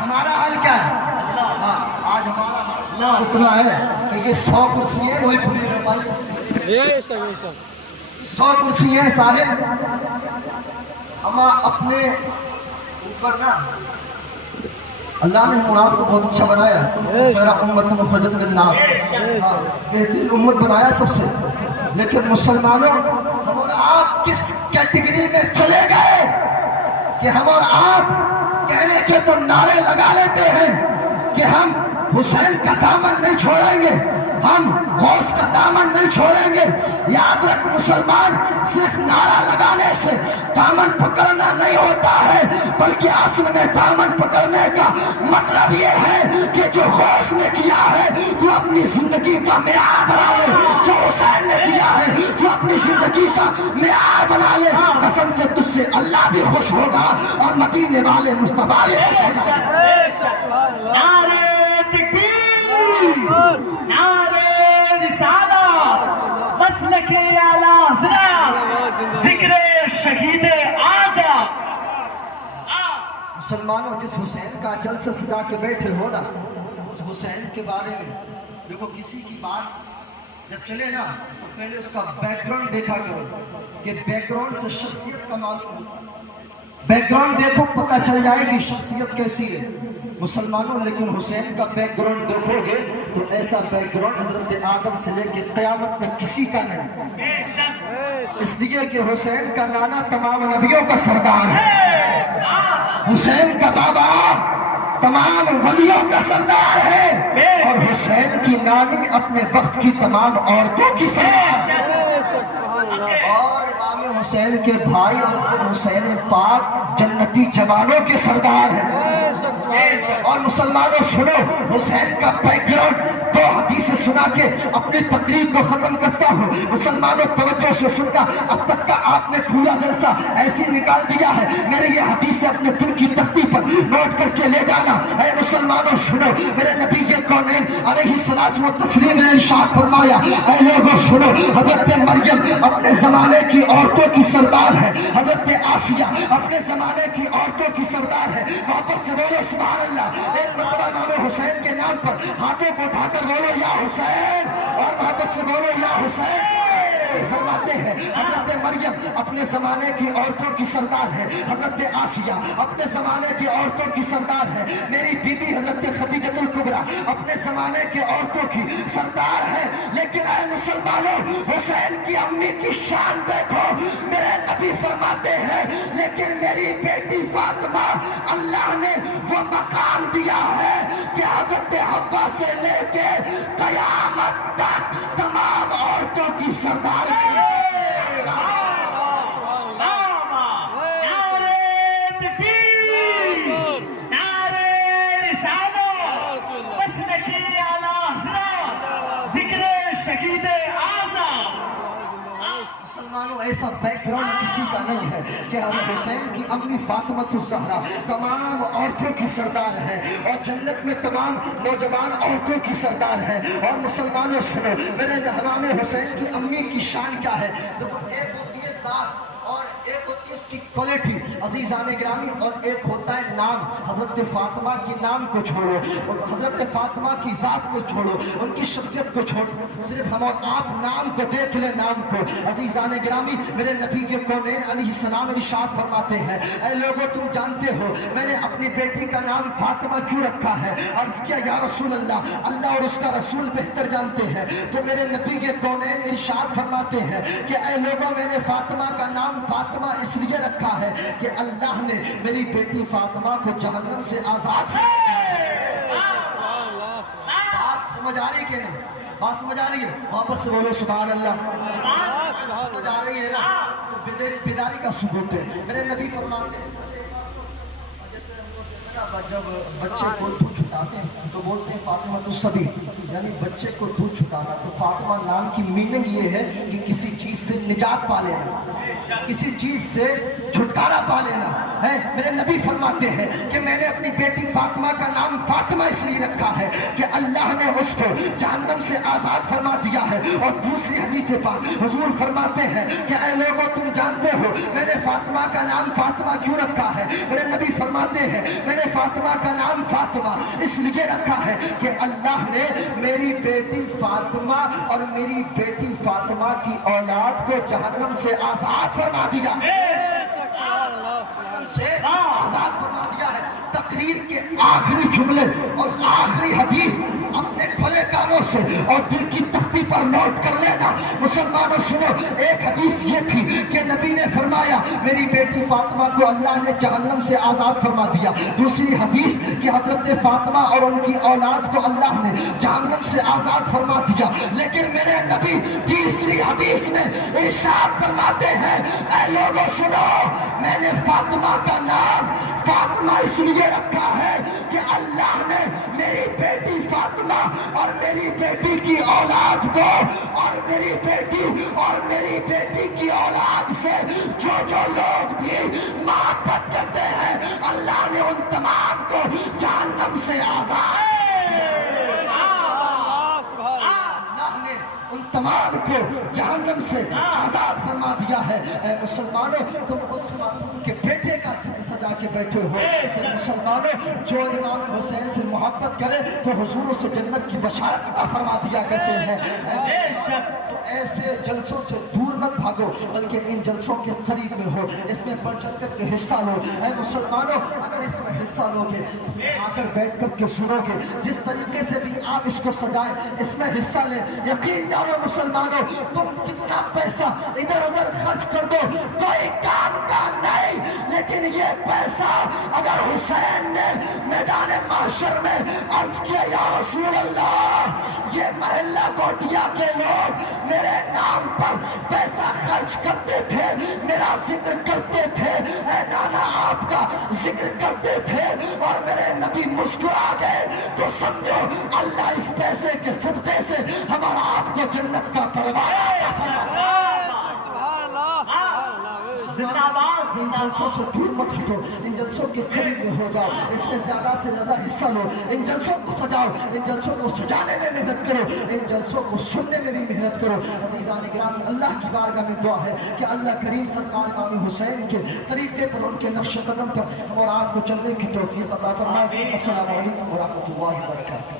ہمارا حال کیا ہے؟ آج ہمارا حال اتنا ہے کہ یہ 100 کرسی ہیں وہی پوری ہو پائی. 100 کرسی ہیں صاحب. ہم اپنے اوپر نا اللہ نے ہم کو بہت اچھا بنایا. میرا امت مخرجت للناس, بہترین امت بنایا سب سے. لیکن مسلمانوں ہم اور آپ کس کیٹیگری میں چلے گئے کہ ہم اور آپ کہنے کے تو نعرے لگا لیتے ہیں کہ ہم حسین کا دامن نہیں چھوڑیں گے, ہم غوث کا دامن نہیں چھوڑیں گے. یاد رکھ مسلمان, صرف نعرہ لگانے سے دامن پکڑنا نہیں ہوتا ہے, بلکہ اصل میں دامن پکڑنے کا مطلب یہ ہے کہ جو غوث نے کیا ہے تو اپنی زندگی کا معیار بنا لے, جو حسین نے کیا ہے تو اپنی زندگی کا معیار بنا لے. قسم سے تجھ سے اللہ بھی خوش ہوگا اور مدینے والے مصطفیٰ بھی خوش ہوگا. نعرہ تکبیر, نعرہ رسالت, مسلک اعلی حضرت, ذکر شہید اعظم. مسلمانوں جس حسین کا جلسہ سجا کے بیٹھے ہو نا, اس حسین کے بارے میں دیکھو, کسی کی بات جب چلے نا تو پہلے اس کا بیک گراؤنڈ دیکھا کرو کہ بیک گراؤنڈ سے شخصیت کا معلوم ہوتا ہے. بیک گراؤنڈ دیکھو پتہ چل جائے گی شخصیت کیسی ہے مسلمانوں. لیکن حسین کا بیک گراؤنڈ دیکھو گے تو ایسا بیک گراؤنڈ حضرت آدم سے لے کے قیامت تک کسی کا نہیں, اس لیے کہ حسین کا نانا تمام نبیوں کا سردار ہے, حسین کا بابا تمام ولیوں کا سردار ہے, اور حسین کی نانی اپنے وقت کی تمام عورتوں کی سردار ہے. اور امام حسین کے بھائی حسین پاک جنتی جوانوں کے سردار ہیں. اور مسلمانوں سنو, حسین کا بیک گراؤنڈ 2 حدیثیں سنا کے اپنی تقریر کو ختم کرتا ہوں. مسلمانوں توجہ سے سننا, اب تک کا آپ نے پورا جلسہ ایسی نکال دیا ہے, میرے یہ حدیث اپنے دل کی تختی پر نوٹ کر کے لے جانا. اے مسلمانوں سنو, میرے نبی کے کونین علیہ الصلوۃ والتسلیم نے ارشاد فرمایا, اے لوگوں سنو, حضرت مریم اپنے زمانے کی عورتوں کی سردار ہے, حضرت آسیہ اپنے زمانے کی عورتوں کی سردار ہے. واپس سے بولو سبحان اللہ. ایک مرتبہ امام حسین کے نام پر ہاتھوں کو اٹھا کر بولو یا حسین, اور واپس سے بولو یا حسین. فرماتے ہیں حضرت مریم اپنے زمانے کی عورتوں کی سردار ہے, حضرت آسیہ اپنے زمانے کی عورتوں کی سردار ہے, میری بی بی حضرت خدیجہ الکبریٰ اپنے زمانے کی عورتوں کی سردار ہے. لیکن اے مسلمانوں, حسین کی امی کی شان دیکھو, میرے نبی فرماتے ہیں لیکن میری بیٹی فاطمہ اللہ نے وہ مقام دیا ہے کہ حضرت حوا سے لے کے قیامت تک تمام عورتوں کی سردار ہے. نعرہ تکبیر, نعرہ رسالت, مسلک اعلی حضرت, ذکر شہید اعظم. مسلمانوں ایسا بیک گراؤنڈ کسی کا نہیں ہے کہ حضرت حسین کی امی فاطمہ الزہرا تمام عورتوں کی سردار ہے, اور جنت میں تمام نوجوان عورتوں کی سردار ہے. اور مسلمانوں سنو, میرے امام حسین کی امی کی شان کیا ہے. دیکھو, ایک ہوتی ہے ذات اور ایک ہوتی ہے اس کی کوالٹی عزیزان گرامی, اور ایک ہوتا ہے نام. حضرت فاطمہ کی نام کو چھوڑو, حضرت فاطمہ کی ذات کو چھوڑو, ان کی شخصیت کو چھوڑو, صرف ہم اور آپ نام کو دیکھ لیں. نام کو عزیزان گرامی, میرے نبی کے کونین علیہ السلام ارشاد فرماتے ہیں, اے لوگوں تم جانتے ہو میں نے اپنی بیٹی کا نام فاطمہ کیوں رکھا ہے. عرض کیا یا رسول اللہ, اللہ اور اس کا رسول بہتر جانتے ہیں. تو میرے نبی کے کونین ارشاد فرماتے ہیں کہ اے لوگوں میں نے فاطمہ کا نام فاطمہ اس لیے رکھا ہے کہ اللہ نے میری بیٹی فاطمہ کو جہنم سے آزاد کیا. بات سمجھ آ رہی کہ نہیں؟ بات سمجھ آ رہی ہے؟ واپس سے بولو سبحان اللہ. سمجھ آ رہی ہے نا؟ تو بیداری کا ثبوت ہے. میرے نبی فرماتے ہیں جیسے ہم لوگ جب بچے کو دودھ چھٹاتے ہیں تو بولتے ہیں فاطمہ الصبی, یعنی بچے کو دودھ چھٹانا. تو فاطمہ نام کی میننگ یہ ہے کہ کسی چیز سے نجات پا لینا, کسی چیز سے چھٹکارا پا لینا ہے. میرے نبی فرماتے ہیں کہ میں نے اپنی بیٹی فاطمہ کا نام فاطمہ اس لیے رکھا ہے کہ اللہ نے اس کو جہنم سے آزاد فرما دیا ہے. اور دوسری حدیث پاک حضور فرماتے ہیں کہ اے لوگوں تم جانتے ہو میں نے فاطمہ کا نام فاطمہ کیوں رکھا ہے. میرے نبی فرماتے ہیں میں نے فاطمہ کا نام فاطمہ اس لیے رکھا ہے کہ اللہ نے میری بیٹی فاطمہ اور میری بیٹی فاطمہ کی اولاد کو جہنم سے آزاد فرما دیا, جہنم سے آزاد فرما دیا ہے. تقریر کے آخری جملے اور آخری حدیث اپنے کھلے کانوں سے اور دل کی تختی پر نوٹ کر لینا. مسلمانوں سنو, ایک حدیث یہ تھی کہ نبی نے فرمایا میری بیٹی فاطمہ کو اللہ نے جہنم سے آزاد فرما دیا. دوسری حدیث کہ حضرت فاطمہ اور ان کی اولاد کو اللہ نے جہنم سے آزاد فرما دیا. لیکن میرے نبی تیسری حدیث میں ارشاد فرماتے ہیں اے لوگوں سنو, میں نے فاطمہ کا نام فاطمہ اس لیے رکھا ہے کہ اللہ نے میری بیٹی فاطمہ اور میری بیٹی کی اولاد کو اور میری بیٹی کی اولاد سے جو لوگ بھی محبت کرتے ہیں اللہ نے ان تمام کو جہنم سے آزاد, اللہ نے ان تمام کو جہنم سے آزاد فرما دیا ہے. اے مسلمانوں تم اس خاتون کے بیٹے کا سجا کے بیٹھے ہو کہ مسلمانوں جو امام حسین سے محبت کرے تو حضور سے جنت کی بشارت عطا فرما دیا کرتے ہیں. تو ایسے جلسوں سے دور مت بھاگو بلکہ ان جلسوں کے قریب میں ہو, اس میں بڑھ چڑھ کر کے حصہ لو. اے مسلمانوں اگر اس میں حصہ لو گے, اس میں آ کر بیٹھ کر کے سنو گے, جس طریقے سے بھی آپ اس کو سجائیں اس میں حصہ لیں, یقین جانو مسلمانوں تم کتنا پیسہ ادھر ادھر خرچ کر دو کوئی کام کا نہیں, لیکن یہ پیسہ اگر حسین نے میدان محشر میں عرض کیا یا رسول اللہ یہ محلہ کوٹیا کے لوگ میرے نام پر پیسہ خرچ کرتے تھے, میرا ذکر کرتے تھے, اے نانا آپ کا ذکر کرتے تھے اور میرے نبی مسکرا گئے, تو سمجھو اللہ اس پیسے کے صدقے سے ہمارا آپ کو جنت کا پروانہ عطا فرما. ان جلسوں سے دور مت ہٹو, ان جلسوں کے قریب میں ہو جاؤ, اس میں زیادہ سے زیادہ حصہ لو, ان جلسوں کو سجاؤ, ان جلسوں کو سجانے میں محنت کرو, ان جلسوں کو سننے میں بھی محنت کرو. عزیزان گرامی اللہ کی بارگاہ میں دعا ہے کہ اللہ کریم سرکار امام حسین کے طریقے پر ان کے نقش قدم پر ہم اور آپ کو چلنے کی توفیق عطا فرمائے. السلام علیکم ورحمۃ اللہ وبرکاتہ.